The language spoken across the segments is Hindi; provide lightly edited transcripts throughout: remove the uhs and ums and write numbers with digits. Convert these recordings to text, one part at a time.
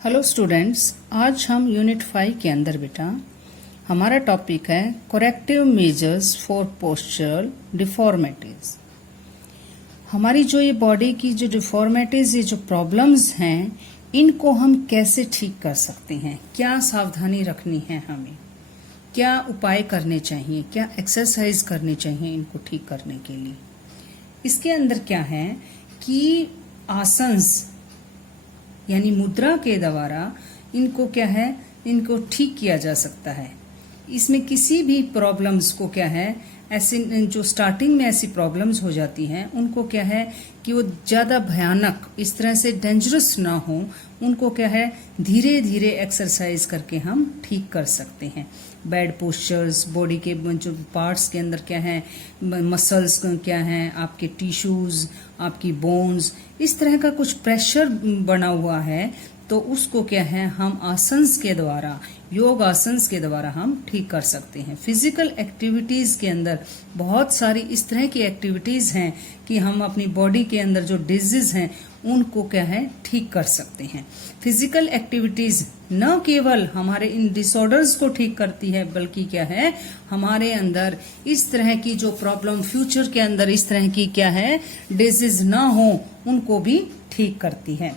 हेलो स्टूडेंट्स, आज हम यूनिट 5 के अंदर बेटा हमारा टॉपिक है corrective measures for postural deformities. हमारी जो ये बॉडी की जो डिफॉर्मिटीज, ये जो प्रॉब्लम्स हैं, इनको हम कैसे ठीक कर सकते हैं, क्या सावधानी रखनी है, हमें क्या उपाय करने चाहिए, क्या एक्सरसाइज करनी चाहिए इनको ठीक करने के लिए। इसके अंदर क्या है कि आसन्स यानी मुद्रा के द्वारा इनको क्या है, इनको ठीक किया जा सकता है। इसमें किसी भी प्रॉब्लम्स को क्या है, ऐसे जो स्टार्टिंग में ऐसी प्रॉब्लम्स हो जाती हैं उनको क्या है कि वो ज़्यादा भयानक इस तरह से डेंजरस ना हो, उनको क्या है धीरे धीरे एक्सरसाइज करके हम ठीक कर सकते हैं। बैड पोस्चर्स, बॉडी के जो पार्ट्स के अंदर क्या है, मसल्स क्या हैं, आपके टिश्यूज, आपकी बोन्स, इस तरह का कुछ प्रेशर बना हुआ है, तो उसको क्या है हम आसन्स के द्वारा, योग आसन्स के द्वारा हम ठीक कर सकते हैं। फिजिकल एक्टिविटीज के अंदर बहुत सारी इस तरह की एक्टिविटीज हैं कि हम अपनी बॉडी के अंदर जो डिजीज हैं उनको क्या है ठीक कर सकते हैं। फिजिकल एक्टिविटीज न केवल हमारे इन डिसऑर्डर्स को ठीक करती है, बल्कि क्या है हमारे अंदर इस तरह की जो प्रॉब्लम फ्यूचर के अंदर इस तरह की क्या है डिजीज ना हो, उनको भी ठीक करती है।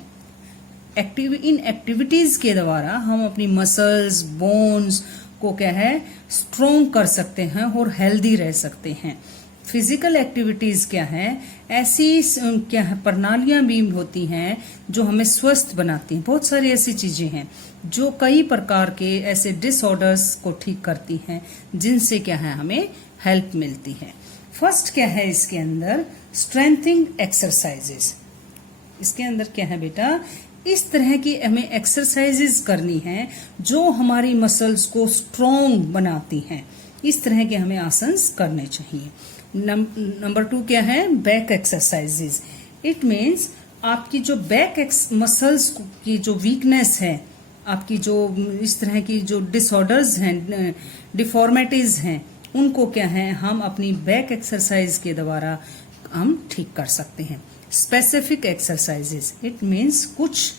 इन एक्टिविटीज के द्वारा हम अपनी मसल्स, बोन्स को क्या है स्ट्रोंग कर सकते हैं और हेल्दी रह सकते हैं। फिजिकल एक्टिविटीज क्या है, ऐसी क्या है प्रणालियां भी होती हैं जो हमें स्वस्थ बनाती हैं। बहुत सारी ऐसी चीजें हैं जो कई प्रकार के ऐसे डिसऑर्डर्स को ठीक करती हैं, जिनसे क्या है हमें हेल्प मिलती है। फर्स्ट क्या है इसके अंदर, स्ट्रेंथिंग एक्सरसाइजेस। इसके अंदर क्या है बेटा, इस तरह की हमें एक्सरसाइजेस करनी है जो हमारी मसल्स को स्ट्रॉन्ग बनाती हैं। इस तरह के हमें आसन्स करने चाहिए। नंबर 2 क्या है, बैक एक्सरसाइजेस। इट मीन्स आपकी जो बैक मसल्स की जो वीकनेस है, आपकी जो इस तरह की जो डिसऑर्डर्स हैं, डिफॉर्मिटीज हैं, उनको क्या है हम अपनी बैक एक्सरसाइज के द्वारा हम ठीक कर सकते हैं। स्पेसिफिक एक्सरसाइजेस, इट मीन्स कुछ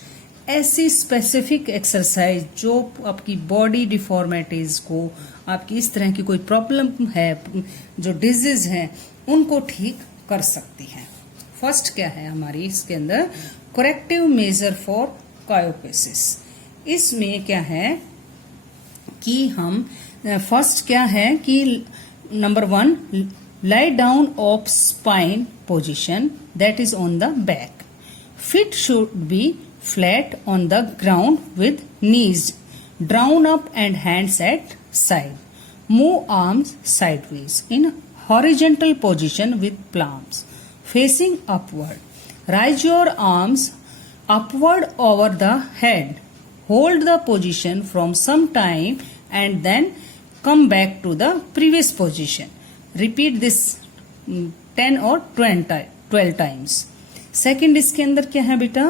ऐसी स्पेसिफिक एक्सरसाइज जो आपकी बॉडी डिफॉर्मिटीज को, आपकी इस तरह की कोई प्रॉब्लम है, जो डिजीज है, उनको ठीक कर सकती है। फर्स्ट क्या है हमारी इसके अंदर, करेक्टिव मेजर फॉर कायोपेसिस। इसमें क्या है कि हम फर्स्ट क्या है कि number 1, lie down of spine position, that is on the back. Feet should be flat on the ground with knees drawn up and hands at side. Move arms sideways in horizontal position with palms facing upward. Raise your arms upward over the head. Hold the position from some time and then come back to the previous position. Repeat this 10 और 12 टाइम्स। सेकेंड इसके अंदर क्या है बेटा,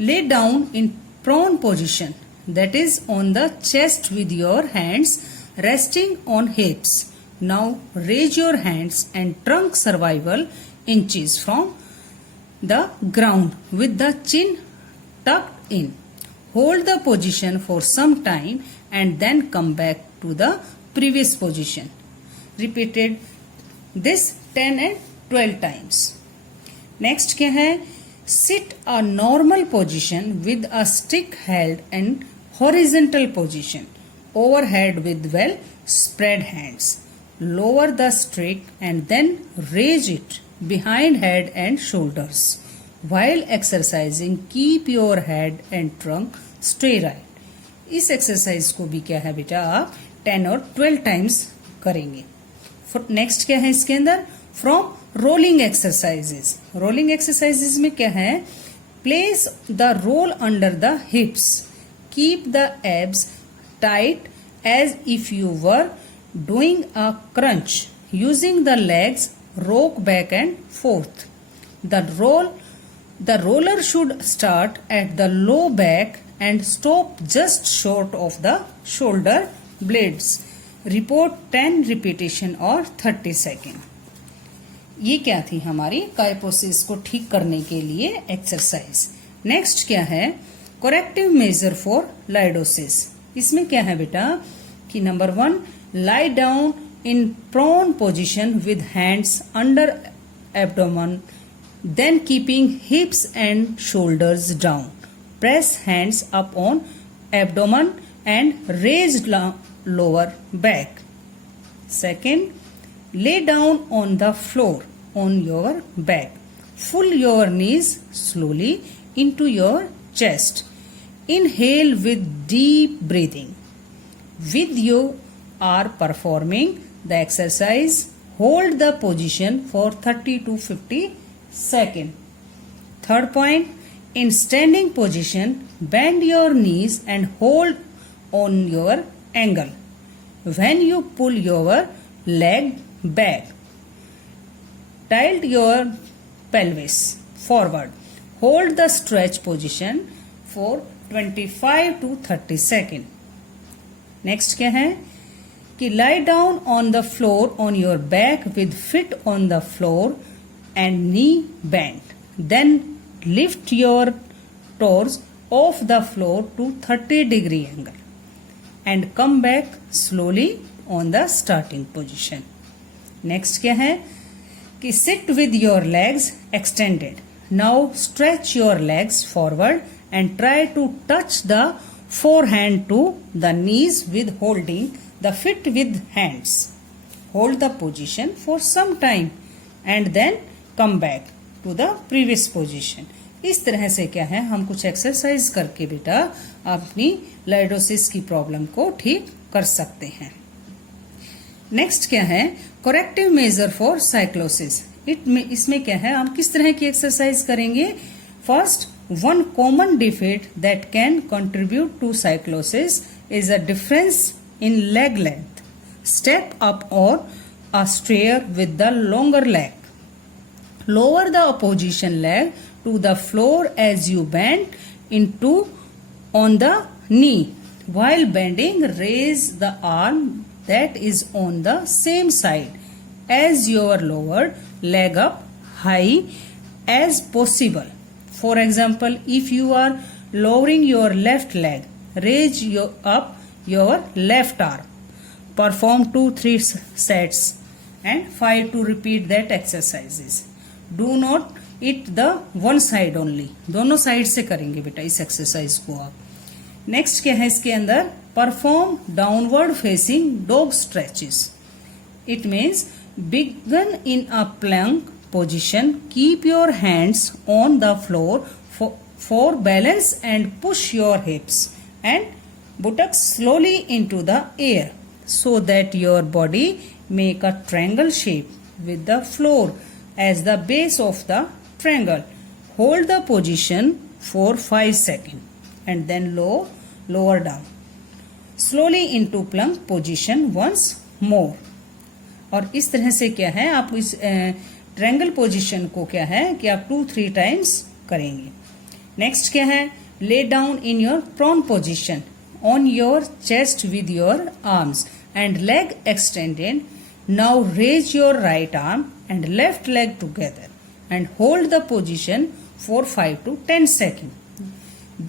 lie down in prone position, that is on the chest with your hands resting on hips. Now raise your hands and trunk survival inches from the ground with the chin tucked in. Hold the position for some time and then come back to the previous position. Repeated this 10 and 12 times. Next क्या है, sit a normal position with a stick held and horizontal position overhead with well spread hands. Lower the stick and then raise it behind head and shoulders. While exercising, keep your head and trunk straight. इस एक्सरसाइज को भी क्या है बेटा आप 10 और 12 टाइम्स करेंगे। नेक्स्ट क्या है इसके अंदर, from rolling exercises. Rolling exercises में क्या है, place the roll under the hips, keep the abs tight as if you were doing a crunch, using the legs rock back and forth. The roller should start at the low back and stop just short of the shoulder blades. Report 10 repetition और 30 सेकेंड। ये क्या थी हमारी काइपोसिस को ठीक करने के लिए एक्सरसाइज। नेक्स्ट क्या है, करेक्टिव मेजर फॉर लाइडोसिस, इसमें क्या है बेटा कि number 1, lie down in prone position with hands under abdomen, then keeping hips and shoulders down. Press hands up on abdomen and raise lower back. Second, lay down on the floor on your back. Pull your knees slowly into your chest. Inhale with deep breathing. With you are performing the exercise, hold the position for 30 to 50 seconds. Third point, in standing position, bend your knees and hold on your ankle. When you pull your leg back, tilt your pelvis forward. Hold the stretch position for 25 to 30 seconds. Next क्या है कि lie down on the floor on your back with feet on the floor and knee bent. Then lift your toes off the floor to 30-degree angle and come back slowly on the starting position. Next क्या है कि sit with your legs extended. Now stretch your legs forward and try to touch the forehand to the knees with holding the feet with hands. Hold the position for some time and then come back to the previous position. इस तरह से क्या है हम कुछ एक्सरसाइज करके बेटा अपनी लाइडोसिस की प्रॉब्लम को ठीक कर सकते हैं. नेक्स्ट क्या है करेक्टिव मेजर फॉर साइक्लोसिस. इसमें क्या है हम किस तरह की एक्सरसाइज करेंगे. First, one common defect that can contribute to scoliosis is a difference in leg length. Step up और a stair with the longer leg. Lower the opposition leg to the floor as you bend into on the knee. While bending, raise the arm that is on the same side as your lowered leg up high as possible. For example, if you are lowering your left leg, raise up your left arm. Perform 2-3 sets and 5 to repeat that exercises. Do not it the one side only, दोनों साइड से करेंगे बेटा इस एक्सरसाइज को आप. नेक्स्ट क्या है इसके अंदर perform downward facing dog stretches. It means begin in a plank position, keep your hands on the floor for balance and push your hips and buttocks slowly into the air so that your body make a triangle shape with the floor as the base of the triangle. Hold the position for 5 seconds and then lower down slowly into plank position once more. और इस तरह से क्या है आप इस ट्रायंगल पोजीशन को क्या है कि आप 2-3 टाइम्स करेंगे. नेक्स्ट क्या है lay down in your prone position on your chest with your arms and leg extended. Now raise your right arm and left leg together and hold the position for 5 to 10 seconds.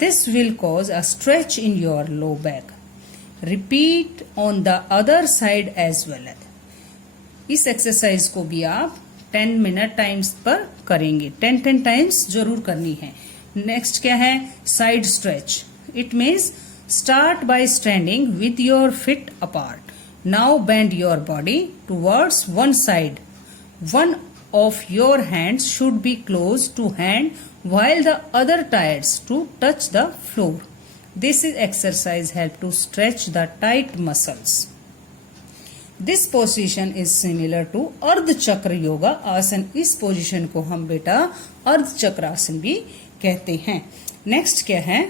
This will cause a stretch in your low back. Repeat on the other side as well. इस एक्सरसाइज को भी आप 10 मिनट टाइम्स पर करेंगे. 10 टाइम्स जरूर करनी है. नेक्स्ट क्या है side stretch. It means start by standing with your feet apart. Now bend your body towards one side. One of your hands should be close to hand while the other tries to touch the floor. This exercise helps to stretch the tight muscles. This position is similar to अर्ध चक्र योगा आसन. इस पोजीशन को हम बेटा अर्ध चक्र आसन भी कहते हैं. नेक्स्ट क्या है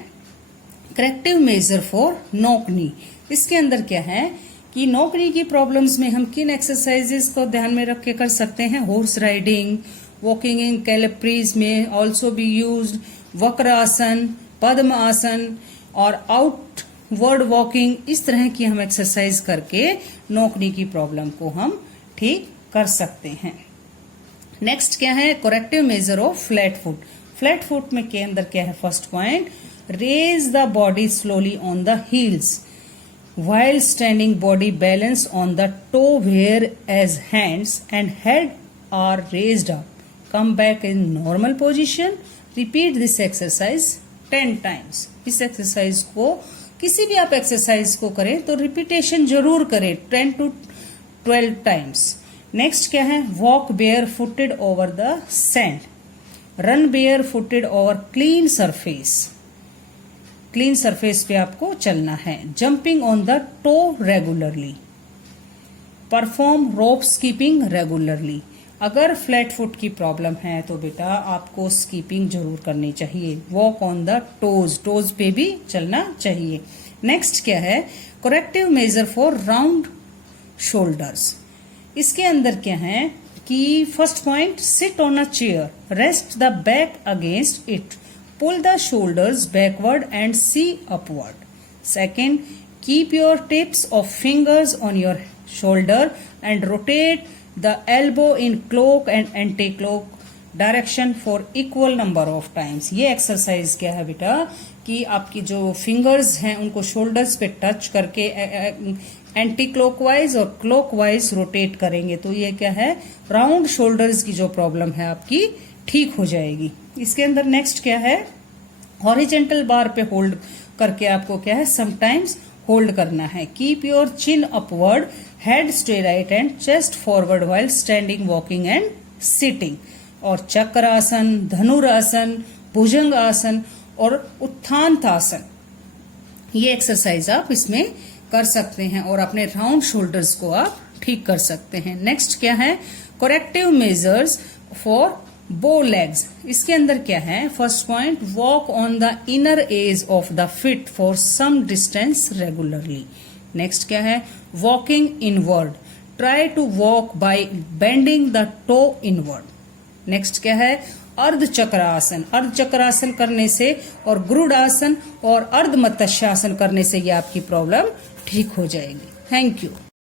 corrective measure for knock knee. इसके अंदर क्या है कि नॉक नी की प्रॉब्लम्स में हम किन एक्सरसाइजेस को ध्यान में रख के कर सकते हैं. हॉर्स राइडिंग, वॉकिंग इन कैलिप्रीज में ऑल्सो बी यूज्ड, वक्र आसन, पद्म आसन और आउटवर्ड वॉकिंग. इस तरह की हम एक्सरसाइज करके नॉक नी की प्रॉब्लम को हम ठीक कर सकते हैं. नेक्स्ट क्या है corrective measure of flat foot. Flat foot में के अंदर क्या है first point raise the body slowly on the heels while standing, body balance on the toe where as hands and head are raised up. Come back in normal position. Repeat this exercise 10 times. इस एक्सरसाइज को किसी भी आप एक्सरसाइज को करें तो रिपीटेशन जरूर करें 10 to 12 टाइम्स. नेक्स्ट क्या है? Walk bare footed over the sand. Run bare footed over clean surface. Clean surface पे आपको चलना है. Jumping on the toe regularly. Perform rope skipping regularly. अगर फ्लैट फुट की प्रॉब्लम है तो बेटा आपको स्कीपिंग जरूर करनी चाहिए. Walk on the toes. Toes पे भी चलना चाहिए. नेक्स्ट क्या है? Corrective measure for round shoulders. इसके अंदर क्या है कि first point, sit on a chair, rest the back against it, pull the shoulders backward and see upward. Second, keep your tips of fingers on your shoulder and rotate the elbow in cloak and anti-cloak direction for equal number of times. ये एक्सरसाइज क्या है बेटा कि आपकी जो फिंगर्स हैं उनको शोल्डर्स पे टच करके एंटी क्लॉकवाइज और क्लॉकवाइज रोटेट करेंगे तो ये क्या है? राउंड शोल्डर्स की जो प्रॉब्लम है आपकी ठीक हो जाएगी. इसके अंदर नेक्स्ट क्या है? हॉरिजेंटल बार पे होल्ड करके आपको क्या है? समटाइम्स होल्ड करना है. Keep your chin upward, head stay right and chest forward while standing, walking and sitting. और चक्र आसन, धनुरासन, भुजंग आसन और उत्थानतासन, ये एक्सरसाइज आप इसमें कर सकते हैं और अपने राउंड शोल्डर्स को आप ठीक कर सकते हैं. नेक्स्ट क्या है? Corrective measures for bow legs. इसके अंदर क्या है? First point, walk on the inner edge of the feet for some distance regularly. Next क्या है? Walking inward. Try to walk by bending the toe inward. Next क्या है? अर्ध चक्रासन. अर्ध चक्रासन करने से और गुरुड आसन और अर्ध मत्स्यासन करने से ये आपकी प्रॉब्लम ठीक हो जाएगी. Thank you.